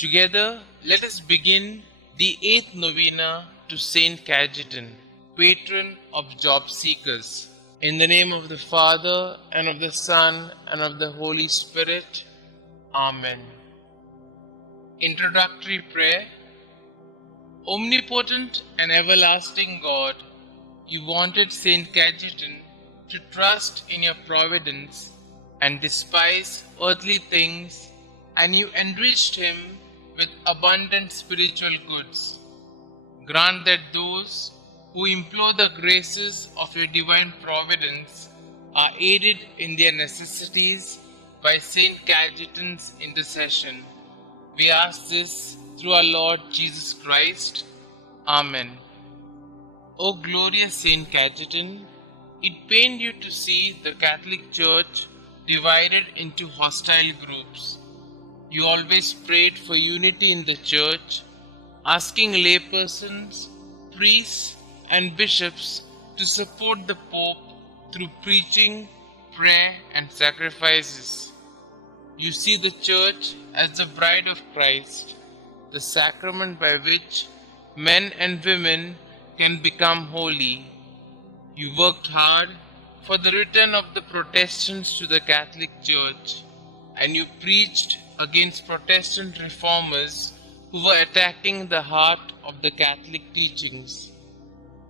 Together, let us begin the 8th Novena to Saint Cajetan, patron of job seekers. In the name of the Father, and of the Son, and of the Holy Spirit. Amen. Introductory Prayer. Omnipotent and everlasting God, you wanted Saint Cajetan to trust in your providence and despise earthly things, and you enriched him with abundant spiritual goods. Grant that those who implore the graces of your divine providence are aided in their necessities by Saint Cajetan's intercession. We ask this through our Lord Jesus Christ. Amen. O glorious Saint Cajetan, it pained you to see the Catholic Church divided into hostile groups. You always prayed for unity in the Church, asking laypersons, priests, and bishops to support the Pope through preaching, prayer, and sacrifices. You see the Church as the bride of Christ, the sacrament by which men and women can become holy. You worked hard for the return of the Protestants to the Catholic Church, and you preached against Protestant reformers who were attacking the heart of the Catholic teachings.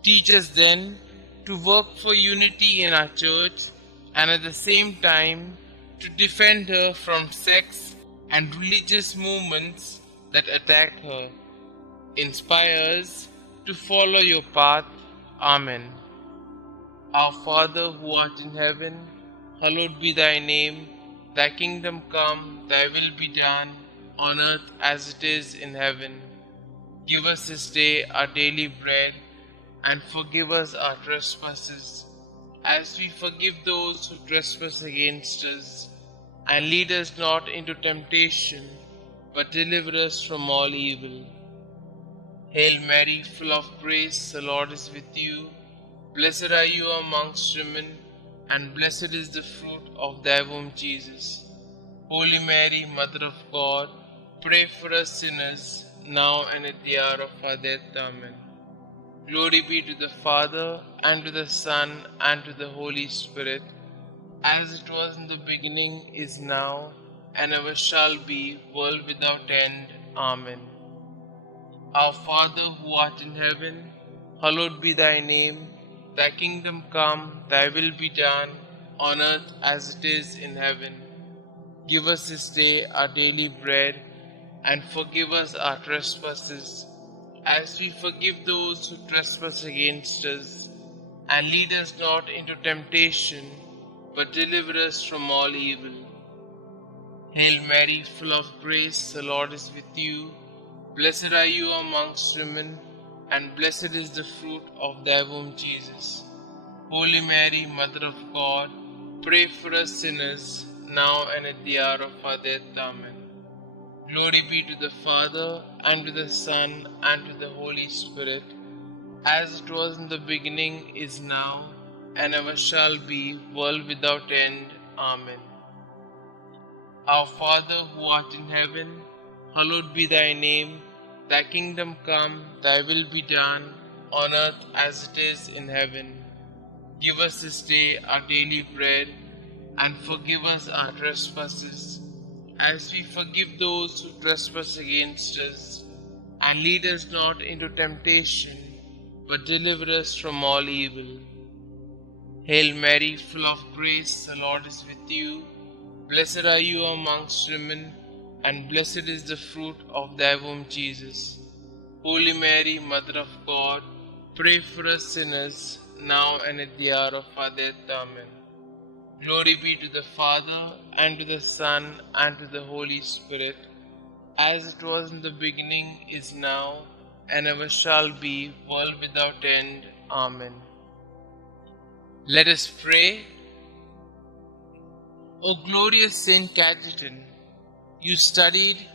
Teach us then to work for unity in our Church and at the same time to defend her from sects and religious movements that attack her. Inspire us to follow your path. Amen. Our Father who art in heaven, hallowed be thy name. Thy kingdom come, thy will be done, on earth as it is in heaven. Give us this day our daily bread, and forgive us our trespasses, as we forgive those who trespass against us. And lead us not into temptation, but deliver us from all evil. Hail Mary, full of grace, the Lord is with you. Blessed are you amongst women, and blessed is the fruit of thy womb, Jesus. Holy Mary, Mother of God, pray for us sinners, now and at the hour of our death. Amen. Glory be to the Father, and to the Son, and to the Holy Spirit, as it was in the beginning, is now, and ever shall be, world without end. Amen. Our Father who art in heaven, hallowed be thy name. Thy kingdom come, thy will be done, on earth as it is in heaven. Give us this day our daily bread, and forgive us our trespasses, as we forgive those who trespass against us. And lead us not into temptation, but deliver us from all evil. Hail Mary, full of grace, the Lord is with you. Blessed are you amongst women, and blessed is the fruit of thy womb, Jesus. Holy Mary, Mother of God, pray for us sinners, now and at the hour of our death. Amen. Glory be to the Father, and to the Son, and to the Holy Spirit, as it was in the beginning, is now, and ever shall be, world without end. Amen. Our Father who art in heaven, hallowed be thy name. Thy kingdom come, thy will be done, on earth as it is in heaven. Give us this day our daily bread, and forgive us our trespasses, as we forgive those who trespass against us. And lead us not into temptation, but deliver us from all evil. Hail Mary, full of grace, the Lord is with you. Blessed are you amongst women, and blessed is the fruit of thy womb, Jesus. Holy Mary, Mother of God, pray for us sinners, now and at the hour of our death. Amen. Glory be to the Father, and to the Son, and to the Holy Spirit, as it was in the beginning, is now, and ever shall be, world without end. Amen. Let us pray. O glorious Saint Cajetan, you studied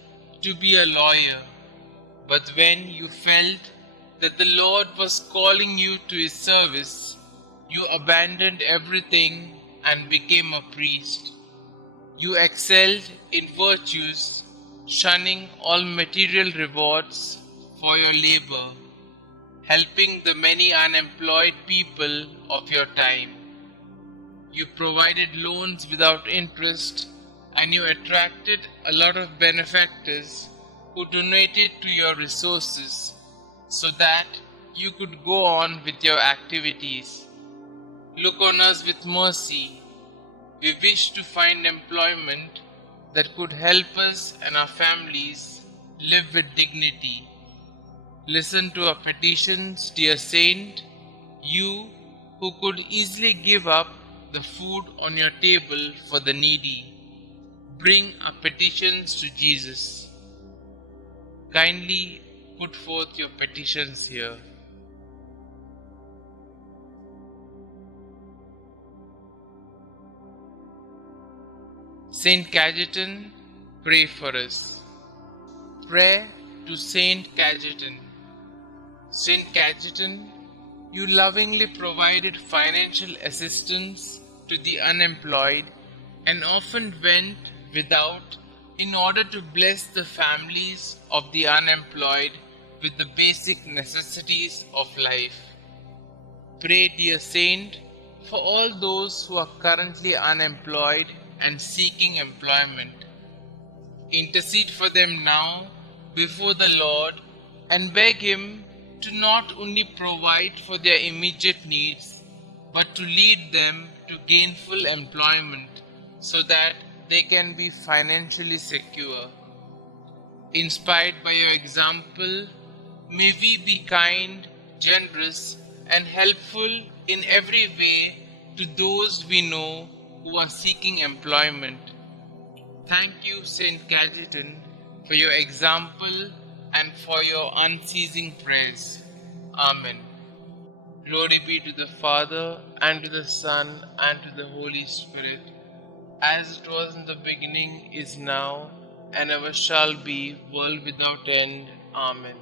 to be a lawyer, but when you felt that the Lord was calling you to his service, you abandoned everything and became a priest. You excelled in virtues, shunning all material rewards for your labor, helping the many unemployed people of your time. You provided loans without interest, and you attracted a lot of benefactors who donated to your resources so that you could go on with your activities. Look on us with mercy. We wish to find employment that could help us and our families live with dignity. Listen to our petitions, dear Saint, you who could easily give up the food on your table for the needy. Bring our petitions to Jesus. Kindly put forth your petitions here. Saint Cajetan, pray for us. Prayer to Saint Cajetan. Saint Cajetan, you lovingly provided financial assistance to the unemployed and often went without in order to bless the families of the unemployed with the basic necessities of life. Pray, dear Saint, for all those who are currently unemployed and seeking employment. Intercede for them now before the Lord and beg Him to not only provide for their immediate needs, but to lead them to gainful employment so that they can be financially secure. Inspired by your example, may we be kind, generous, and helpful in every way to those we know who are seeking employment. Thank you, Saint Cajetan, for your example and for your unceasing prayers. Amen. Glory be to the Father, and to the Son, and to the Holy Spirit, as it was in the beginning, is now, and ever shall be, world without end. Amen.